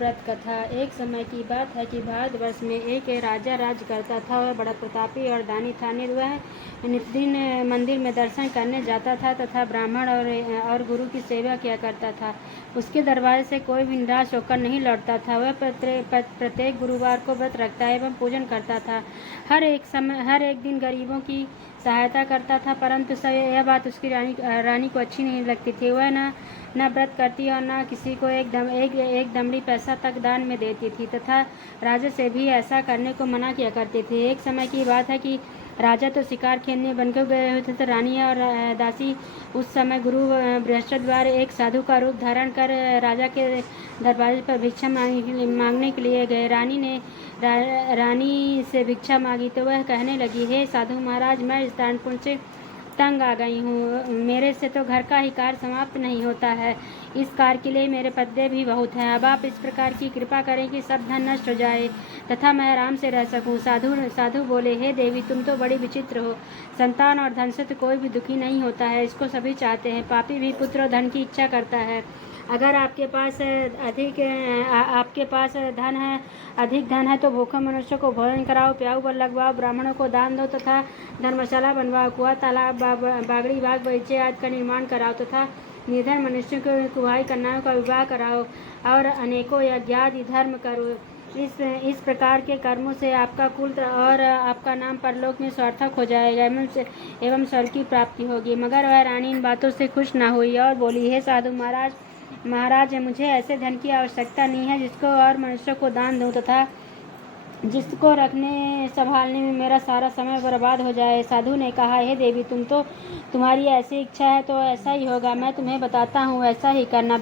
व्रत कथा। एक समय की बात है कि भारतवर्ष में एक राजा राज करता था और बड़ा प्रतापी और दानी था। वह नित्यदिन मंदिर में दर्शन करने जाता था तथा ब्राह्मण और गुरु की सेवा किया करता था। उसके दरबार से कोई भी निराश होकर नहीं लौटता था। वह प्रत्येक गुरुवार को व्रत रखता एवं पूजन करता था। हर एक दिन गरीबों की सहायता करता था, परंतु यह बात उसकी रानी को अच्छी नहीं लगती थी। वह न व्रत करती और न किसी को एक दमड़ी पैसा तक दान में देती थी तथा राजा से भी ऐसा करने को मना किया करती थी। एक समय की बात है कि राजा तो शिकार खेलने बनकर गए हुए थे, तो रानी और दासी उस समय गुरु बृहस्पतिवार एक साधु का रूप धारण कर राजा के दरवाजे पर भिक्षा मांगने के लिए गए। रानी से भिक्षा मांगी तो वह कहने लगी, हे साधु महाराज, मैं इस दानपुण्य से तंग आ गई हूँ। मेरे से तो घर का ही कार्य समाप्त नहीं होता है। इस कार्य के लिए मेरे पद्य भी बहुत हैं। अब आप इस प्रकार की कृपा करें कि सब धन नष्ट हो जाए तथा मैं आराम से रह सकूं। साधु बोले, हे देवी, तुम तो बड़ी विचित्र हो। संतान और धन से तो कोई भी दुखी नहीं होता है, इसको सभी चाहते हैं। पापी भी पुत्र और धन की इच्छा करता है। अगर आपके पास अधिक धन है तो भूखे मनुष्य को भोजन कराओ, प्याऊ पर लगवाओ, ब्राह्मणों को दान दो तथा धर्मशाला बनवाओ, कुआं, तालाब, बागड़ी, बाग बगीचे आदि का निर्माण कराओ तथा निर्धन मनुष्यों को कुहाई कन्याओं का विवाह कराओ और अनेकों यज्ञादि धर्म करो। इस प्रकार के कर्मों से आपका कुल और आपका नाम परलोक में सार्थक हो जाएगा एवं स्वर्ग की प्राप्ति होगी। मगर वह रानी इन बातों से खुश न हुई और बोली, हे साधु महाराज, मुझे ऐसे धन की आवश्यकता नहीं है जिसको और मनुष्यों को दान दूं तथा जिसको रखने संभालने में मेरा सारा समय बर्बाद हो जाए। साधु ने कहा, हे देवी, तुम्हारी ऐसी इच्छा है तो ऐसा ही होगा। मैं तुम्हें बताता हूँ, ऐसा ही करना।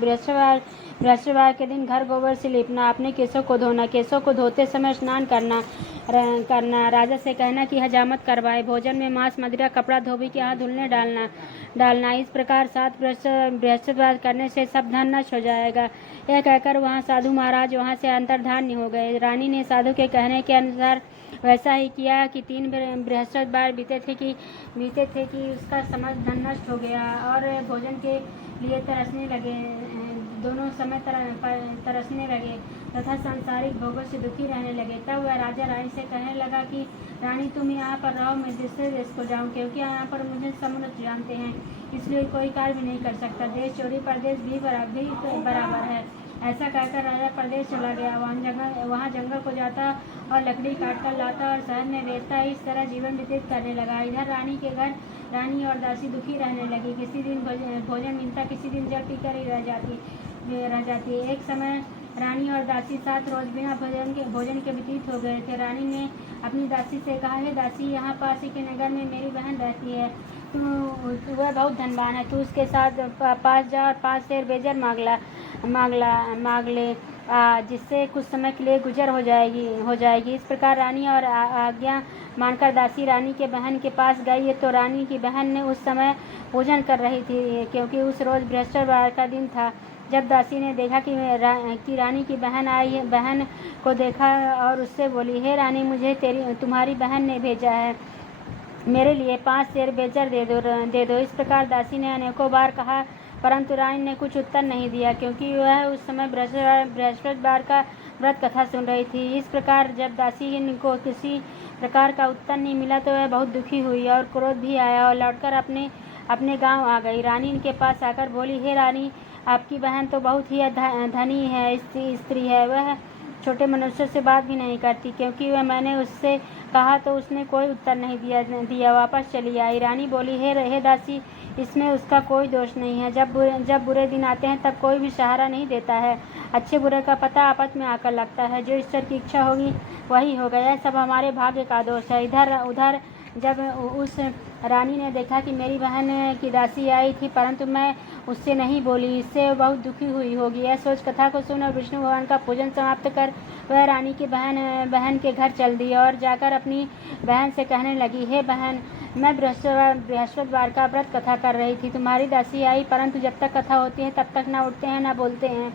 बृहस्पतिवार के दिन घर गोबर से लीपना, अपने केसों को धोना, केसों को धोते समय स्नान करना, राजा से कहना कि हजामत करवाए, भोजन में मांस, मदिरा, कपड़ा, धोबी के हाथ धुलने डालना। इस प्रकार 7 बृहस्पतिवार करने से सब धन नष्ट हो जाएगा। यह कहकर वहाँ साधु महाराज वहाँ से अंतर्धान हो गए। रानी ने साधु के कहने के अनुसार वैसा ही किया कि 3 बृहस्पतिवार बीते थे कि उसका समस्त धन नष्ट हो गया और भोजन के लिए तरसने लगे। दोनों समय तरसने लगे तथा सांसारिक भोगों से दुखी रहने लगे। तब वह राजा रानी से कहने लगा कि रानी, तुम यहाँ पर रहो, मैं दूसरे देश को जाऊँ, क्योंकि यहाँ पर मुझे समुद्र जानते हैं, इसलिए कोई कार्य भी नहीं कर सकता। देश चोरी परदेश भी बराबर है। ऐसा कहकर राजा प्रदेश चला गया। वहाँ जंगल को जाता और लकड़ी काट कर लाता और शहर में बेचता। इस तरह जीवन व्यतीत करने लगा। इधर रानी के घर रानी और दासी दुखी रहने लगी। किसी दिन भोजन मिलता, किसी दिन जल पीकर ही रह जाती। एक समय रानी और दासी 7 रोज बिना भोजन के व्यतीत हो गए थे। रानी ने अपनी दासी से कहा, हे दासी, यहाँ पास ही के नगर में मेरी बहन रहती है। वह बहुत धनवान है। तू उसके साथ पास जा और 5 शेर बेजर मांग ले, जिससे कुछ समय के लिए गुजर हो जाएगी। इस प्रकार रानी और आज्ञा मानकर दासी रानी के बहन के पास गई तो रानी की बहन ने उस समय पूजन कर रही थी, क्योंकि उस रोज बृहस्पतिवार का दिन था। जब दासी ने देखा कि रानी की बहन को देखा और उससे बोली, हे रानी, मुझे तुम्हारी बहन ने भेजा है, मेरे लिए 5 शेर बेजर दे दो। इस प्रकार दासी ने अनेकों बार कहा, परंतु रानी ने कुछ उत्तर नहीं दिया, क्योंकि वह उस समय बृहस्पतिवार का व्रत कथा सुन रही थी। इस प्रकार जब दासी को किसी प्रकार का उत्तर नहीं मिला तो वह बहुत दुखी हुई और क्रोध भी आया और लौटकर अपने गांव आ गई। रानी के पास आकर बोली, हे रानी, आपकी बहन तो बहुत ही धनी है, स्त्री है। वह छोटे मनुष्यों से बात भी नहीं करती, क्योंकि वह मैंने उससे कहा तो उसने कोई उत्तर नहीं दिया, वापस चली आई। रानी बोली, हे दासी, इसमें उसका कोई दोष नहीं है। जब बुरे दिन आते हैं तब कोई भी सहारा नहीं देता है। अच्छे बुरे का पता आपस में आकर लगता है। जो ईश्वर की इच्छा होगी वही होगा। यह सब हमारे भाग्य का दोष है। इधर उधर जब उस रानी ने देखा कि मेरी बहन की दासी आई थी, परंतु मैं उससे नहीं बोली, इससे बहुत दुखी हुई होगी। यह सोच कथा को सुन और विष्णु भगवान का पूजन समाप्त कर वह रानी की बहन के घर चल दी और जाकर अपनी बहन से कहने लगी, हे बहन, मैं बृहस्पतिवार का व्रत कथा कर रही थी। तुम्हारी दासी आई, परंतु जब तक कथा होती है तब तक न उठते हैं न बोलते हैं,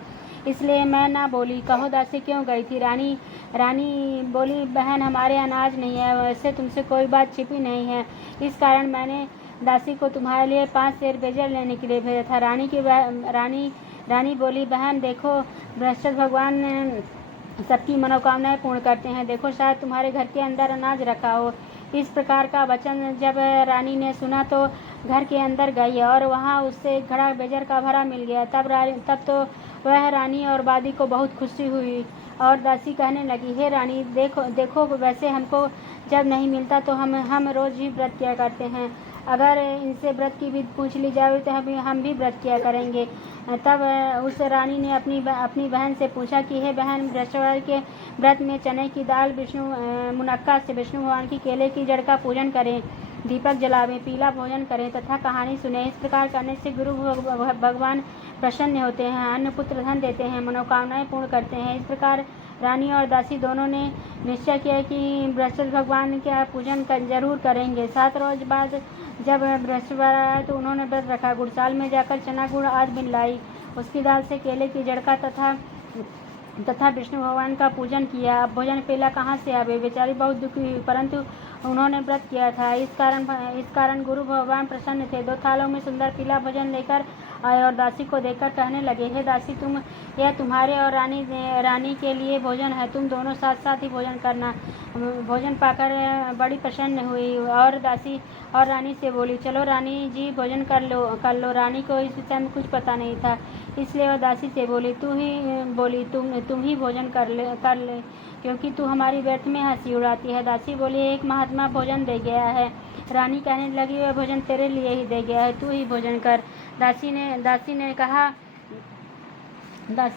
इसलिए मैं ना बोली। कहो दासी क्यों गई थी? रानी बोली, बहन, हमारे अनाज नहीं है, वैसे तुमसे कोई बात छिपी नहीं है, इस कारण मैंने दासी को तुम्हारे लिए 5 शेर बेजर लेने के लिए भेजा था। रानी रानी बोली, बहन देखो, बृहस्पति भगवान सबकी मनोकामनाएं पूर्ण करते हैं। देखो, शायद तुम्हारे घर के अंदर अनाज रखा हो। इस प्रकार का वचन जब रानी ने सुना तो घर के अंदर गई और वहाँ उससे एक घड़ा बेजर का भरा मिल गया। तब तो वह रानी और बादी को बहुत खुशी हुई और दासी कहने लगी, हे रानी, देखो वैसे हमको जब नहीं मिलता तो हम रोज ही व्रत किया करते हैं। अगर इनसे व्रत की विधि पूछ ली जाए तो हम भी व्रत किया करेंगे। तब उस रानी ने अपनी बहन से पूछा कि हे बहन, बृहस्पतिवार के व्रत में चने की दाल, मुनक्का से विष्णु भगवान की केले की जड़ का पूजन करें, दीपक जलावें, पीला भोजन करें तथा कहानी सुने। इस प्रकार करने से गुरु भगवान प्रसन्न होते हैं, अन्न पुत्र धन देते हैं, मनोकामनाएं पूर्ण करते हैं। इस प्रकार रानी और दासी दोनों ने निश्चय किया कि बृहस्पति भगवान का पूजन जरूर करेंगे। 7 रोज बाद जब बृहस्पतिवार आया तो उन्होंने व्रत रखा। गुड़साल में जाकर चना गुड़ आदि बिन लाई, उसकी दाल से केले की जड़ का तथा विष्णु भगवान का पूजन किया। अब भोजन पेला कहाँ से आवे? बेचारी बहुत दुखी हुई, परंतु उन्होंने व्रत किया था। इस कारण गुरु भगवान प्रसन्न थे। 2 थालों में सुंदर पीला भोजन लेकर आए और दासी को देखकर कहने लगे, हे दासी, यह तुम्हारे और रानी के लिए भोजन है, तुम दोनों साथ साथ ही भोजन करना। भोजन पाकर बड़ी प्रसन्न हुई और दासी और रानी से बोली, चलो रानी जी, भोजन कर लो। रानी को इस विषय में कुछ पता नहीं था, इसलिए वह दासी से बोली, तुम ही भोजन कर ले, क्योंकि तू हमारी व्यर्थ में हंसी उड़ाती है। दासी बोली, एक महात्मा भोजन दे गया है। रानी कहने लगी, वह भोजन तेरे लिए ही दे गया है, तू ही भोजन कर। दासी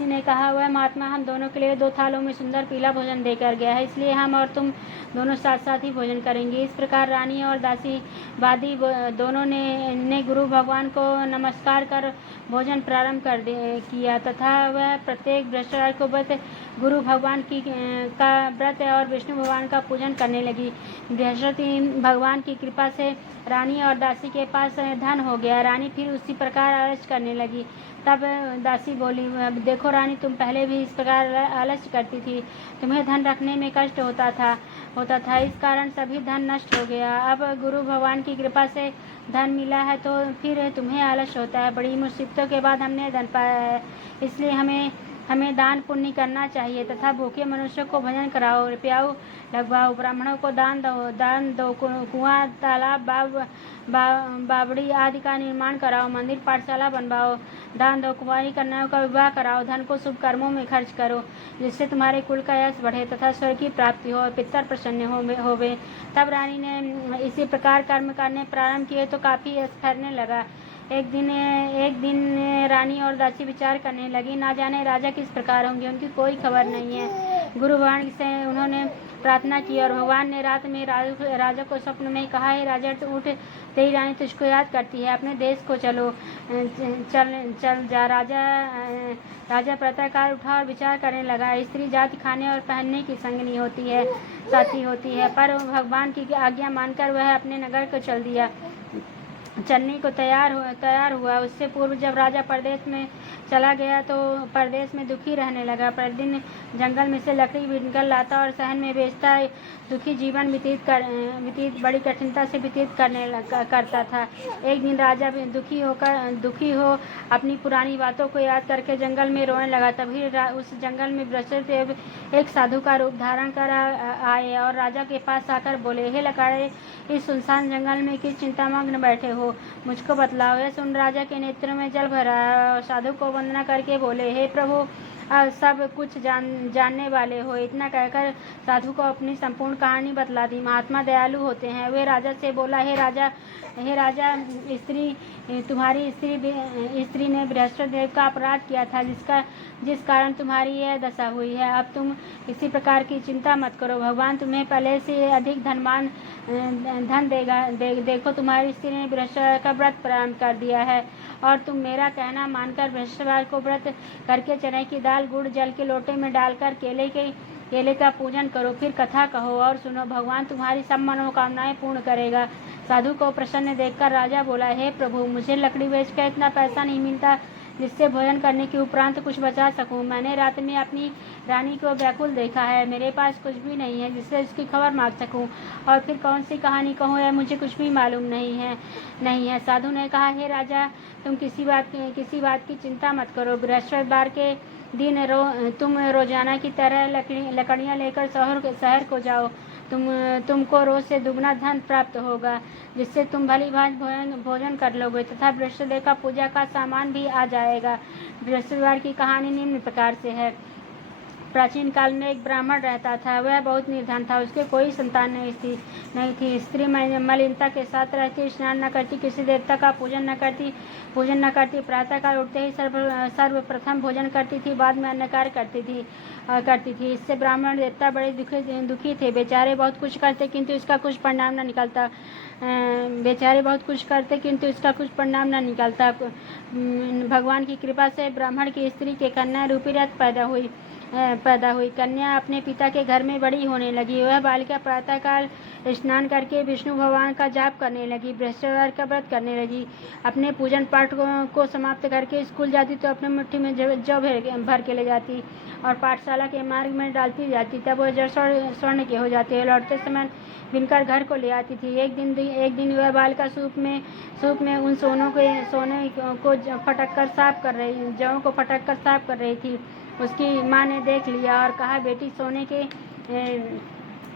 ने कहा, वह महात्मा हम दोनों के लिए 2 थालों में सुंदर पीला भोजन देकर गया है, इसलिए हम और तुम दोनों साथ साथ ही भोजन करेंगे। इस प्रकार रानी और दासी वादी दोनों ने गुरु भगवान को नमस्कार कर भोजन प्रारंभ किया तथा वह प्रत्येक बृहस्पतिवार को गुरु भगवान का व्रत और विष्णु भगवान का पूजन करने लगी। बृहस्पति भगवान की कृपा से रानी और दासी के पास धन हो गया। रानी फिर उसी प्रकार आलस्य करने लगी। तब दासी बोली, देखो रानी, तुम पहले भी इस प्रकार आलस्य करती थी, तुम्हें धन रखने में कष्ट होता था, इस कारण सभी धन नष्ट हो गया। अब गुरु भगवान की कृपा से धन मिला है तो फिर तुम्हें आलस्य होता है। बड़ी मुसीबतों के बाद हमने धन पाया है, इसलिए हमें दान पुण्य करना चाहिए तथा भूखे मनुष्यों को भोजन कराओ, पियाओ, लगवाओ, ब्राह्मणों को दान दो, कुआं, तालाब, बावड़ी आदि का निर्माण कराओ, मंदिर पाठशाला बनवाओ, दान दो, कुंवारी कन्याओं का विवाह कराओ, धन को शुभ कर्मों में खर्च करो, जिससे तुम्हारे कुल का यश बढ़े तथा स्वर्ग की प्राप्ति हो और पितर प्रसन्न होवे। तब रानी ने इसी प्रकार कर्म करने प्रारंभ किए तो काफी यश फैलने लगा। एक दिन रानी और दासी विचार करने लगी, ना जाने राजा किस प्रकार होंगे, उनकी कोई खबर नहीं है। गुरु भगवान से उन्होंने प्रार्थना की और भगवान ने रात में राजा को स्वप्न में कहा, हे राजा, उठ, तेरी रानी तुझको याद करती है, अपने देश को चल जा। राजा प्रातःकाल उठा और विचार करने लगा। स्त्री जाति खाने और पहनने की संगनी होती है, साथी होती है, पर भगवान की आज्ञा मानकर वह अपने नगर को चलने को तैयार हुआ। उससे पूर्व जब राजा परदेश में चला गया तो परदेश में दुखी रहने लगा। प्रतिदिन जंगल में से लकड़ी बीनकर लाता और शहर में बेचता दुखी जीवन बड़ी कठिनता से व्यतीत करता था। एक दिन राजा दुखी हो अपनी पुरानी बातों को याद करके जंगल में रोने लगा। तभी उस जंगल में बृहस्पति एक साधु का रूप धारण कर आए और राजा के पास आकर बोले, हे लकाड़े, इस सुनसान जंगल में किस चिंतामग्न बैठे हो, मुझको बतलाओ। यह सुन राजा के नेत्र में जल भरा और साधु को वंदना करके बोले, हे प्रभु, सब कुछ जानने वाले हो। इतना कहकर साधु को अपनी संपूर्ण कहानी बतला दी। महात्मा दयालु होते हैं। वे राजा से बोला, हे राजा, तुम्हारी स्त्री ने बृहस्पति देव का अपराध किया था, जिस कारण तुम्हारी यह दशा हुई है। अब तुम किसी प्रकार की चिंता मत करो, भगवान तुम्हें पहले से अधिक धन देगा। देखो, तुम्हारी स्त्री ने बृहस्पति का व्रत प्रारंभ कर दिया है और तुम मेरा कहना मानकर बृहस्पतिवार को व्रत करके चने की दाल गुड़ जल के लोटे में डालकर केले का पूजन करो, फिर कथा कहो और सुनो, भगवान तुम्हारी सब मनोकामनाएं पूर्ण करेगा। साधु को प्रसन्न देखकर राजा बोला, हे प्रभु, मुझे लकड़ी बेचकर इतना पैसा नहीं मिलता जिससे भोजन करने के उपरांत कुछ बचा सकूं। मैंने रात में अपनी रानी को व्याकुल देखा है, मेरे पास कुछ भी नहीं है जिससे उसकी खबर मांग सकूं, और फिर कौन सी कहानी कहूँ यह मुझे कुछ भी मालूम नहीं है। साधु ने कहा, हे राजा, तुम किसी बात की चिंता मत करो। बृहस्पतिवार के दिन तुम रोजाना की तरह लकड़ियाँ लेकर शहर को जाओ। तुमको रोज से दुगना धन प्राप्त होगा, जिससे तुम भली भांति भोजन कर लोगे तथा बृहस्पतिदेव का पूजा का सामान भी आ जाएगा। बृहस्पतिवार की कहानी निम्न प्रकार से है। प्राचीन काल में एक ब्राह्मण रहता था। वह बहुत निर्धन था, उसके कोई संतान नहीं थी। स्त्री मलिनता के साथ रहती, स्नान न करती, किसी देवता का पूजन न करती। प्रातःकाल उठते ही सर्वप्रथम भोजन करती थी, बाद में अन्य कार्य करती थी। इससे ब्राह्मण देवता बड़े दुखी थे। बेचारे बहुत कुछ करते किंतु इसका कुछ परिणाम न निकलता। भगवान की कृपा से ब्राह्मण की स्त्री के कन्या रूपी रथ पैदा हुई। कन्या अपने पिता के घर में बड़ी होने लगी। वह बालिका प्रातःकाल स्नान करके विष्णु भगवान का जाप करने लगी, बृहस्पतिवार का व्रत करने लगी। अपने पूजन पाठ को समाप्त करके स्कूल जाती तो अपने मुट्ठी में जौ भर के ले जाती और पाठशाला के मार्ग में डालती जाती। तब वह जड़ स्वर्ण के हो जाते। लौटते समय बिनकर घर को ले आती थी। एक दिन वह बालिका सूप में उन सोने को फटक कर साफ कर रही थी। उसकी माँ ने देख लिया और कहा, बेटी, सोने के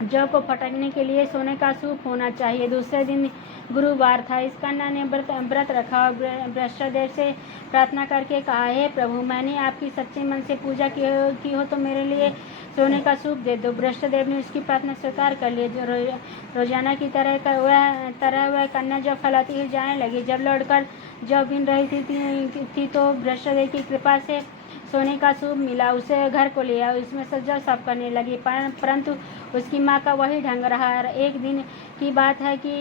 जौ को फटकने के लिए सोने का सूप होना चाहिए। दूसरे दिन गुरुवार था। इस कन्या ने व्रत रखा और बृहस्पतिदेव से प्रार्थना करके कहा, हे प्रभु, मैंने आपकी सच्चे मन से पूजा की हो तो मेरे लिए सोने का सूप दे दो। बृहस्पतिदेव ने उसकी प्रार्थना स्वीकार कर ली। रोजाना की तरह वह कन्या जौ फैलाती हुई जाने लगी। जब लौटकर जौ बीन रही थी तो बृहस्पतिदेव की कृपा से सोने का सूप मिला। उसे घर को ले आया, उसमें से जौ साफ करने लगी, परंतु उसकी माँ का वही ढंग रहा। एक दिन की बात है कि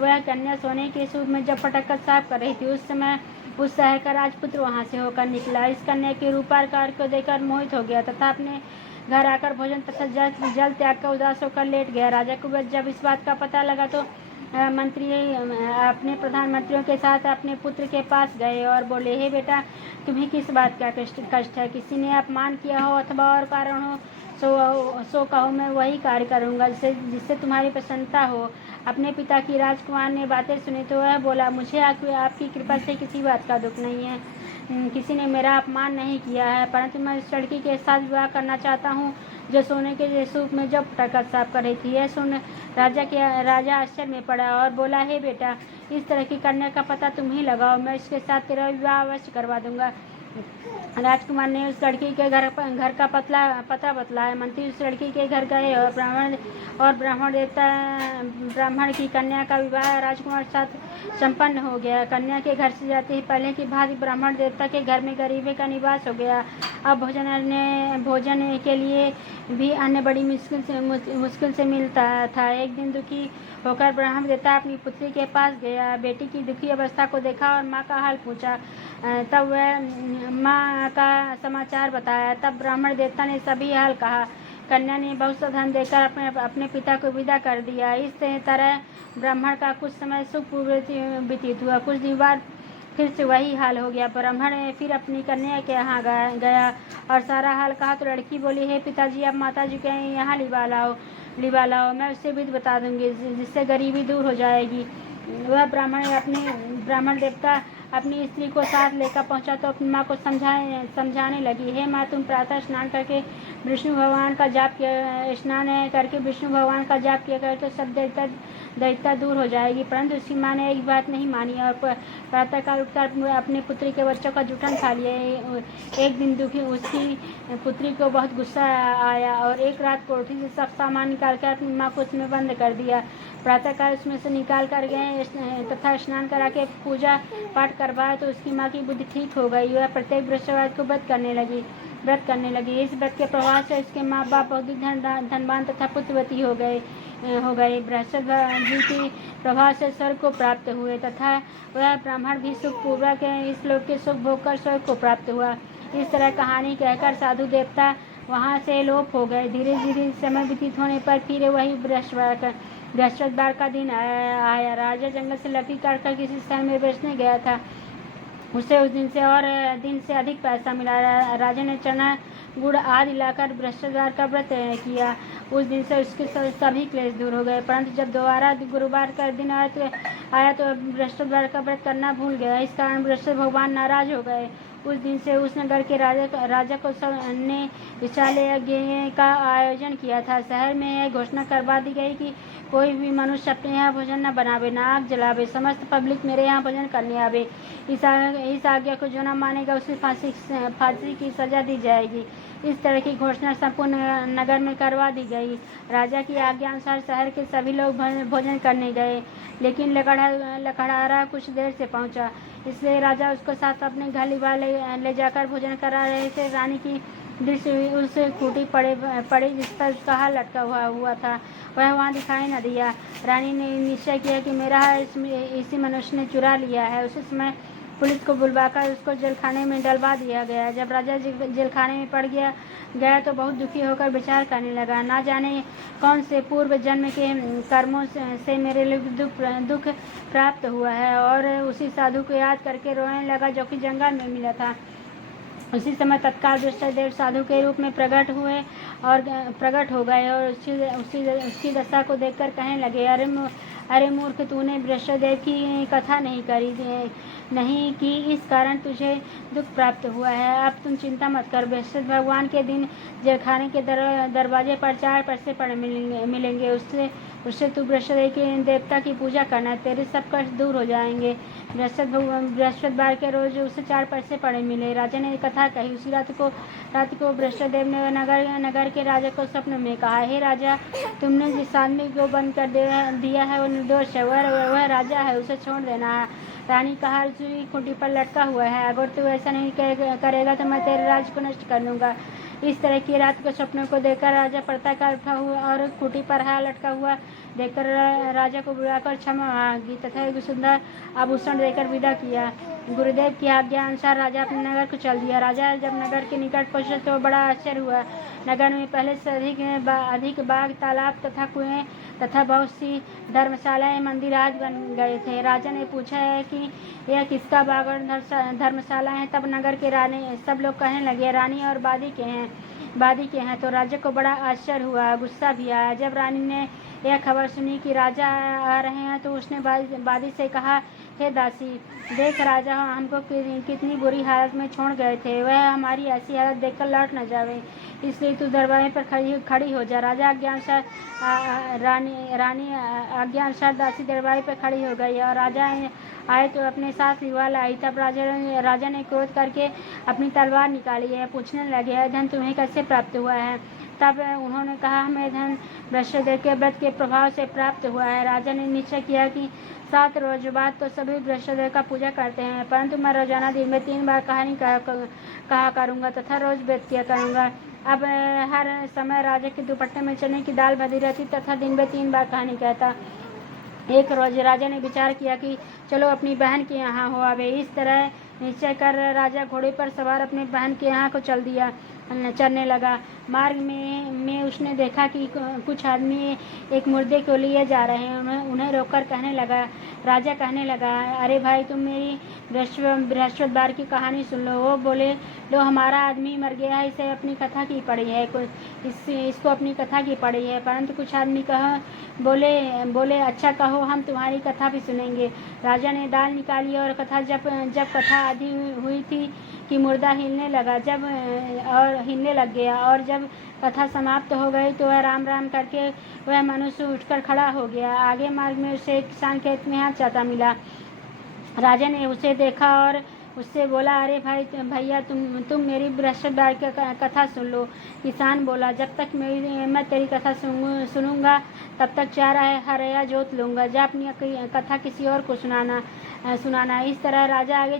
वह कन्या सोने के सूप में जब फटक कर साफ कर रही थी, उस समय उस शहर का राजपुत्र वहां से होकर निकला। इस कन्या के रूपाकार को देखकर मोहित हो गया तथा अपने घर आकर भोजन तथा जल त्याग कर उदास होकर लेट गया। राजा को जब इस बात का पता लगा तो मंत्री अपने प्रधानमंत्रियों के साथ अपने पुत्र के पास गए और बोले, हे बेटा, तुम्हें किस बात का कष्ट है? किसी ने अपमान किया हो अथवा और कारण हो सो कहो, मैं वही कार्य करूँगा जिससे तुम्हारी प्रसन्नता हो। अपने पिता की राजकुमार ने बातें सुनी तो वह बोला, मुझे आपकी कृपा से किसी बात का दुख नहीं है। किसी ने मेरा अपमान नहीं किया है, परंतु मैं इस लड़की के साथ विवाह करना चाहता हूँ जो सोने के सूप में जब फटक साफ कर रही थी। यह सुन राजा आश्चर्य में पड़ा और बोला, हे बेटा, इस तरह की कन्या का पता तुम ही लगाओ, मैं इसके साथ तेरा विवाह अवश्य करवा दूंगा। राजकुमार ने उस लड़की के घर का पता बतलाया। मंत्री उस लड़की के घर गए और ब्राह्मण की कन्या का विवाह राजकुमार के साथ संपन्न हो गया। कन्या के घर से जाते ही पहले की भांति ब्राह्मण देवता के घर में गरीबी का निवास हो गया। अब भोजन के लिए भी अन्न बड़ी मुश्किल से मिलता था। एक दिन दुखी होकर ब्राह्मण देवता अपनी पुत्री के पास गया, बेटी की दुखी अवस्था को देखा और माँ का हाल पूछा। तब वह माँ का समाचार बताया। तब ब्राह्मण देवता ने सभी हाल कहा। कन्या ने बहुत सा धन देकर अपने पिता को विदा कर दिया। इस तरह ब्राह्मण का कुछ समय सुखपूर्वक व्यतीत हुआ। कुछ दिन बाद फिर से वही हाल हो गया। ब्राह्मण फिर अपनी कन्या के यहाँ गया और सारा हाल कहा तो लड़की बोली, हे पिताजी, अब माताजी के यहाँ लिवा लाओ, मैं उससे विधि बता दूंगी जिससे गरीबी दूर हो जाएगी। वह ब्राह्मण देवता अपनी स्त्री को साथ लेकर पहुंचा तो अपनी माँ को समझाने लगी, हे माँ, तुम प्रातः स्नान करके विष्णु भगवान का जाप किया कर तो सब दैत्यता दूर हो जाएगी। परंतु उसकी माँ ने एक बात नहीं मानी और प्रातःकाल उठकर अपने पुत्री के बच्चों का जूठन खा लिया। एक दिन दुखी उसकी पुत्री को बहुत गुस्सा आया और एक रात कोठरी से सब सामान निकाल कर अपनी माँ को उसमें बंद कर दिया। प्रातःकाल उसमें से निकाल कर गए तथा स्नान करा के पूजा पाठ करवाया तो उसकी माँ की बुद्धि ठीक हो गई। वह प्रत्येक बृहस्पतिवार को व्रत करने लगी। इस व्रत के प्रभाव से उसके माँ बाप बहुत धनवान तथा पुत्रवती हो गए। बृहस्पति जी की प्रभाव से स्वर्ग को प्राप्त हुए तथा वह ब्राह्मण भी सुख पूर्वक इस लोक के सुख भोग कर स्वर्ग को प्राप्त हुआ। इस तरह कहानी कहकर साधु देवता वहाँ से लोप हो गए। धीरे धीरे समय व्यतीत होने पर फिर वही बृहस्पतिवार का दिन आया। राजा जंगल से लकड़ी काटकर किसी स्थान में बेचने गया था। उसे उस दिन से अधिक पैसा मिला। राजा ने चना गुड़ आदि लाकर बृहस्पतिवार का व्रत किया। उस दिन से उसके सभी क्लेश दूर हो गए। परंतु जब दोबारा गुरुवार का दिन आया तो बृहस्पतिवार का व्रत करना भूल गया। इस कारण बृहस्पति भगवान नाराज हो गए। उस दिन से उस नगर के राजा को सब ने विशाल यज्ञ का आयोजन किया था। शहर में यह घोषणा करवा दी गई कि कोई भी मनुष्य अपने यहाँ भोजन न बनावे, न आग जलावे, समस्त पब्लिक मेरे यहाँ भोजन करने आवे। इस आज्ञा को जो न मानेगा उसे फांसी की सजा दी जाएगी। इस तरह की घोषणा संपूर्ण नगर में करवा दी गई। राजा की आज्ञा अनुसार शहर के सभी लोग भोजन करने गए, लेकिन लकड़हारा कुछ देर से पहुंचा, इसलिए राजा उसको साथ अपने घर ले जाकर भोजन करा रहे थे। रानी की दृष्टि उस खूंटी पड़ी जिस पर उसका हार लटका हुआ था, वह वहाँ दिखाई न दिया। रानी ने निश्चय किया कि मेरा हार इसी मनुष्य ने चुरा लिया है। उसी समय पुलिस को बुलवाकर उसको जेलखाने में डलवा दिया गया। जब राजा जेलखाने में पड़ गया तो बहुत दुखी होकर विचार करने लगा, ना जाने कौन से पूर्व जन्म के कर्मों से मेरे लिए दुख प्राप्त हुआ है। और उसी साधु को याद करके रोने लगा जो कि जंगल में मिला था। उसी समय तत्काल वृषभदेव साधु के रूप में प्रकट हो गए और उसकी दशा को देखकर कहने लगे, अरे मूर्ख, तूने वृषभदेव की कथा नहीं की, इस कारण तुझे दुख प्राप्त हुआ है। अब तुम चिंता मत कर। वृषभ भगवान के दिन जेलखाने के दरवाजे पर 4 पैसे पड़े मिलेंगे। उससे तू वृषभदेव के देवता की पूजा करना, तेरे सब कष्ट दूर हो जाएंगे। बृहस्पतिवार के रोज उसे 4 पैसे पड़े मिले। राजा ने कथा कही। उसी रात को वृषभदेव ने नगर के राजा को स्वप्न में कहा, हे राजा, तुमने जिस आदमी को बंद कर दिया है वो निर्दोष है, वह राजा है, उसे छोड़ देना। रानी का हार खूंटी पर लटका हुआ है, अगर तू ऐसा नहीं करेगा तो मैं तेरे राज्य को नष्ट कर लूंगा। इस तरह की रात को सपनों को देखकर राजा प्रातःकाल उठा हुआ और खूंटी पर हार लटका हुआ देखकर राजा को बुलाकर क्षमा मांगी तथा एक सुंदर आभूषण देकर विदा किया। गुरुदेव की आज्ञा अनुसार राजा अपने नगर को चल दिया। राजा जब नगर के निकट पहुंचा तो बड़ा आश्चर्य हुआ। नगर में पहले से अधिक बाग, तालाब तथा कुएं तथा बहुत सी धर्मशालाएं, मंदिर आज बन गए थे। राजा ने पूछा है कि यह किसका बाग और धर्मशाला है। तब नगर के रानी सब लोग कहने लगे, रानी और बादी के हैं। तो राजा को बड़ा आश्चर्य हुआ, गुस्सा भी आया। जब रानी ने यह खबर सुनी कि राजा आ रहे हैं तो उसने बादी से कहा, हे दासी, देख राजा हमको कितनी बुरी हालत में छोड़ गए थे, वह हमारी ऐसी हालत देखकर लौट न जावे, इसलिए तू दरबार पर खड़ी हो जा। राजा आज्ञा अनुसार रानी आज्ञा अनुसार दासी दरबार पर खड़ी हो गई और राजा आए तो अपने साथ युवा लाई। तब राजा ने क्रोध करके अपनी तलवार निकाली है। पूछने लगे, धन तुम्हें कैसे प्राप्त हुआ है। तब उन्होंने कहा, हमें धन वृषभदेव के व्रत के प्रभाव से प्राप्त हुआ है। राजा ने निश्चय किया कि 7 रोज बाद तो सभी वृषभदेव का पूजा करते हैं, परंतु मैं रोजाना दिन में 3 बार कहानी कहा करूँगा तथा रोज व्रत किया करूँगा। अब हर समय राजा के दुपट्टे में चने की दाल बंधी रहती तथा दिन में 3 बार कहानी कहता। एक रोज राजा ने विचार किया कि चलो अपनी बहन के यहाँ हो आवे। इस तरह निश्चय कर राजा घोड़े पर सवार अपनी बहन के यहाँ को चलने लगा। मार्ग में उसने देखा कि कुछ आदमी एक मुर्दे को लिए जा रहे हैं। उन्हें रोककर राजा कहने लगा, अरे भाई, तुम मेरी बृहस्पतिवार की कहानी सुन लो। वो बोले, लो, हमारा आदमी मर गया है, इसे अपनी कथा की पड़ी है, इसको अपनी कथा की पड़ी है। परंतु कुछ आदमी बोले, अच्छा कहो, हम तुम्हारी कथा भी सुनेंगे। राजा ने दाल निकाली और कथा जब कथा आधी हुई थी कि मुर्दा हिलने लग गया और जब कथा समाप्त हो गई तो वह राम राम करके वह मनुष्य उठकर खड़ा हो गया। आगे मार्ग में उसे एक किसान खेत में हाथ जाता मिला। राजा ने उसे देखा और उससे बोला, अरे भैया, तुम मेरी बृहस्पतिवार की कथा सुन लो। किसान बोला, जब तक मैं तेरी कथा सुनूंगा तब तक 4 हरया जोत लूंगा। जा अपनी कथा किसी और को सुनाना। इस तरह राजा आगे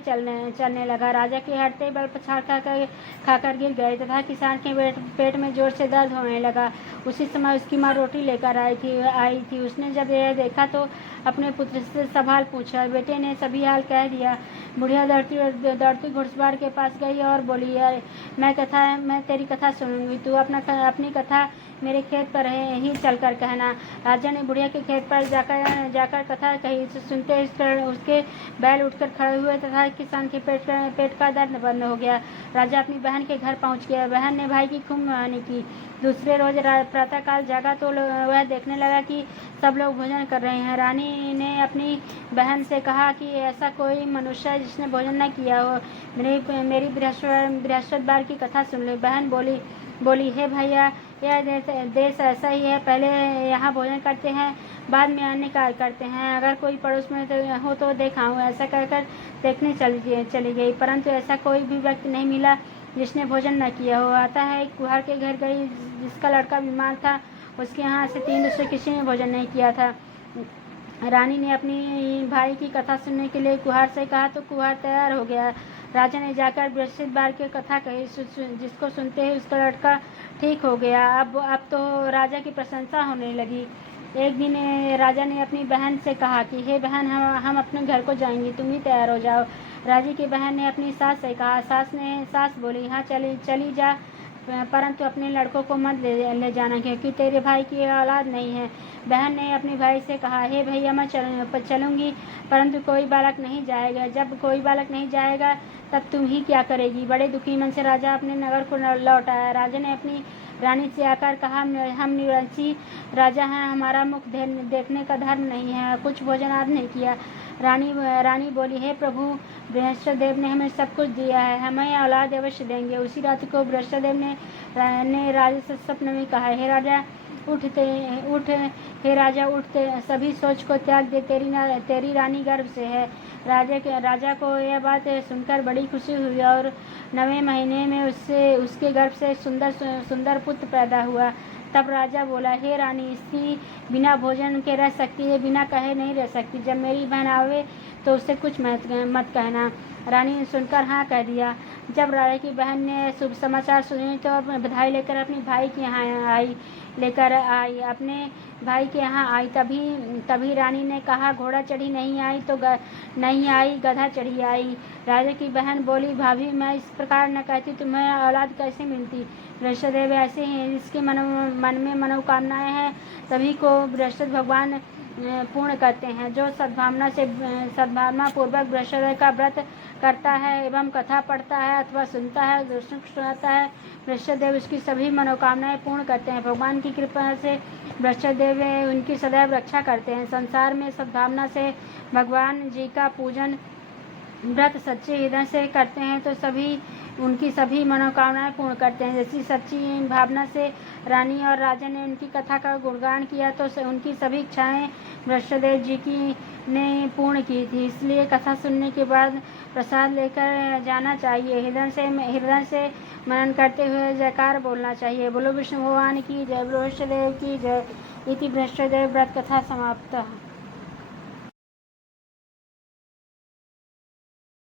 चलने लगा। राजा के हटते बल पछाड़ खाकर गिर गए तथा किसान के पेट में जोर से दर्द होने लगा। उसी समय उसकी माँ रोटी लेकर आई थी। उसने जब यह देखा तो अपने पुत्र से सवाल पूछा। बेटे ने सभी हाल कह दिया। बुढ़िया दौड़ती घुड़सवार के पास गई और बोली, अरे मैं तेरी कथा सुनूंगी, तू अपनी कथा मेरे खेत पर ही चलकर कहना। राजा ने बुढ़िया के खेत पर जाकर कथा कही। सुनते उसके बैल उठकर खड़े हुए तथा किसान के पेट का दर्द बंद हो गया। राजा अपनी बहन के घर पहुंच गया। बहन ने भाई की खूब कहानी की। दूसरे रोज प्रातःकाल जागा तो वह देखने लगा कि सब लोग भोजन कर रहे हैं। रानी ने अपनी बहन से कहा कि ऐसा कोई मनुष्य है जिसने भोजन न किया हो, मेरी बृहस्पतिवार की कथा सुन ले। बहन बोली, हे भैया, यह देश ऐसा ही है, पहले यहाँ भोजन करते हैं, बाद में अन्य कार्य करते हैं। अगर कोई पड़ोस में हो तो देखाऊँ। ऐसा कहकर देखने चली गई, परंतु ऐसा कोई भी व्यक्ति नहीं मिला जिसने भोजन न किया हो। आता है एक कुम्हार के घर गई जिसका लड़का बीमार था। उसके यहाँ से 3 दिन से किसी ने भोजन नहीं किया था। रानी ने अपनी भाई की कथा सुनने के लिए कुम्हार से कहा तो कुम्हार तैयार हो गया। राजा ने जाकर बृहस्पतिवार की कथा कही, जिसको सुनते ही उसका लड़का ठीक हो गया। अब तो राजा की प्रशंसा होने लगी। एक दिन राजा ने अपनी बहन से कहा कि हे बहन, हम अपने घर को जाएंगे, तुम भी तैयार हो जाओ। राजा की बहन ने अपनी सास से कहा। सास बोली, हाँ चली जा, परंतु अपने लड़कों को मत ले जाना, क्योंकि तेरे भाई की औलाद नहीं है। बहन ने अपने भाई से कहा, हे भैया, मैं चलूँगी, परंतु कोई बालक नहीं जाएगा। जब कोई बालक नहीं जाएगा तब तुम ही क्या करेगी। बड़े दुखी मन से राजा अपने नगर को लौट आया। राजा ने अपनी रानी से आकर कहा, हम निवासी राजा हैं, हमारा मुख देखने का धर्म नहीं है, कुछ भोजन आज नहीं किया। रानी बोली, हे प्रभु, बृहस्पति देव ने हमें सब कुछ दिया है, हमें औलाद अवश्य देंगे। उसी रात को बृहस्पति देव ने राजा से स्वप्न में कहा, हे राजा उठ, सभी सोच को त्याग दे, तेरी रानी गर्भ से है। राजा को यह बात सुनकर बड़ी खुशी हुई और 9वें महीने में उसके गर्भ से सुंदर पुत्र पैदा हुआ। तब राजा बोला, हे रानी, स्त्री बिना भोजन के रह सकती है, बिना कहे नहीं रह सकती। जब मेरी बहन आवे तो उससे कुछ मत कहना। रानी ने सुनकर हाँ कह दिया। जब राजा की बहन ने शुभ समाचार सुने तो बधाई लेकर अपने भाई के यहाँ अपने भाई के यहाँ आई। तभी रानी ने कहा, घोड़ा चढ़ी नहीं आई, गधा चढ़ी आई। राजा की बहन बोली, भाभी, मैं इस प्रकार न कहती, तुम्हें औलाद कैसे मिलती। बृहस्पति देव ऐसे हैं, जिसके मन में मनोकामनाएं हैं सभी को बृहस्पति भगवान पूर्ण करते हैं। जो सद्भावना पूर्वक बृहस्पति का व्रत करता है एवं कथा पढ़ता है अथवा सुनता है, दर्शन सुनाता है, बृहस्पति देव उसकी सभी मनोकामनाएं पूर्ण करते हैं। भगवान की कृपा से बृहस्पति देव उनकी सदैव रक्षा करते हैं। संसार में सद्भावना से भगवान जी का पूजन व्रत सच्चे हृदय से करते हैं तो उनकी सभी मनोकामनाएं पूर्ण करते हैं। जैसी सच्ची भावना से रानी और राजा ने उनकी कथा का गुणगान किया तो उनकी सभी इच्छाएं बृहस्पति देव जी ने पूर्ण की थी। इसलिए कथा सुनने के बाद प्रसाद लेकर जाना चाहिए। हृदय से मनन करते हुए जयकार बोलना चाहिए। बोलो विष्णु भगवान की जय, बृहस्पति देव की जय। इति बृहस्पति देव व्रत कथा समाप्त।